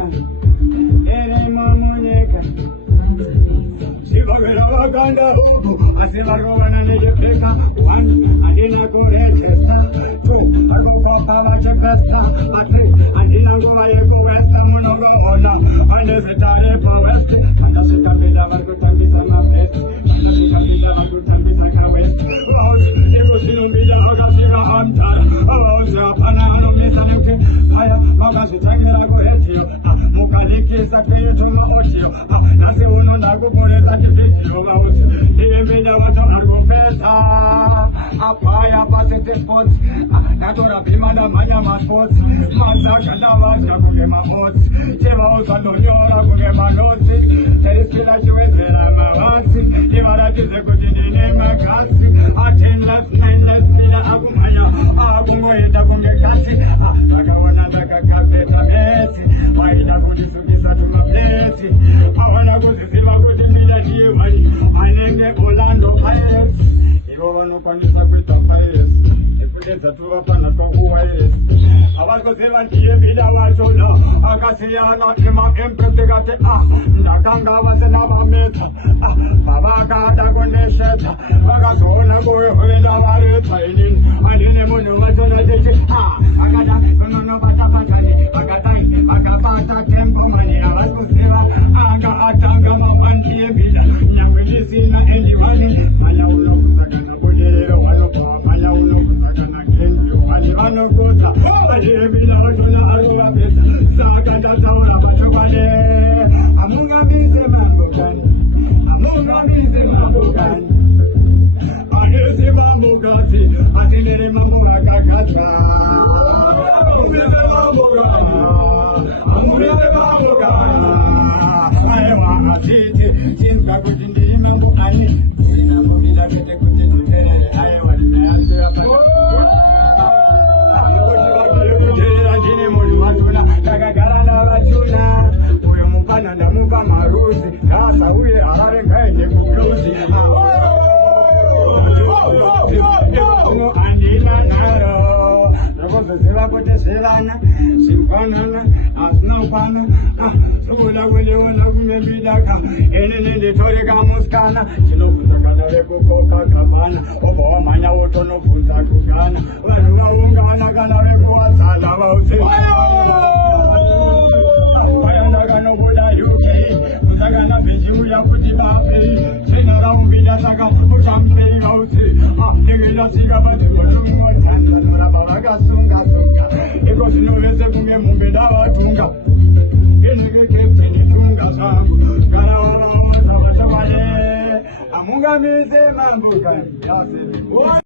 Africa, ere mamunyeka. Sivagera Waganda huku, asivarovana nejepeka. One, andina kurechesta. Two, agokopa wachepesta. Three, andina ngoma yeko westa munogo ona. Andesitare po west, andasukapida wakutambisa mapest. Andasukapida wakutambisa kawest. Waos, ikusinumbida wakasiva hamtara. Waos, apana anomisa nukte. Kaya, wakasitangira kuhetio. Mukalikisa kuyituma otio. Nasi uno nakuporeta kifitio waos. Niembida watana kumpesa. Apaya pasete sports. Natura pimana manya ma sports. Masaka dawaja kugema sports. Cheva usando nyora kugema notsi. Terisila chuwezera mawatsi. Imaratize kujinine makasi. Attendless, endless, kila agumanya. Agumweta kumekasi. Akawana takakapeta mesi. Waida kudisugisa tumaplesi. Awana kuzisiva kujimida jiwani. Anenge Orlando Pirates. Iwono kwanisa kwita Pirates. Ikudeza tuwapana kwa Huwaires. Awako ziva ndiye bida wachona. Akasiyana ima empetegate. Ndakanga wasena wameta. Babaka dagonesheta. Wakasona kuwe huwenda wareta ilini. Anine munu wachona jeje. Akada munu patapatani. Akatai akapata tempo mani. Awako ziva anga atanga mamandiye bida. Nyamwilisi na endiwani. Maya uno kuzakana kujere walopa. Maya uno kuzakana kenji wali wanokuta. Ajiye bida wachona arwa pesa. Sakata tawala wachokwane. Amunga bize mambo gani. Amunga bize mambo gani. Anesi mambo gani. Atinere mambo akakata. Amubize mambo gani. Amubize mambo gani. Aewa atiti. Chinka kutindi mambo ani. Sina mbina kete kutindi. Aewa limeanze hapa. Namuka maruzi, sasa uye ahare kaje kukuzi. Andina naro, nakoze ziva kote selana, simpanana, asnopana, sula wele wana kumebidaka, enene toreka muskana, chino kutakana weko koka kabana, oba wamanya wotono punza kukana, waruga ungana kana weko wasala wause. Wayanaga boda UK, Utagana Vijuya Putibapi, Sinara Umbida Saka, Utampe Yauti, Nigida Sigabati, Rabaga Sunga Sunga, it was no Vesepunga Mumbeda Tunga, Kenny Tunga Sam, Garawa, Amunga Mise Mambuka.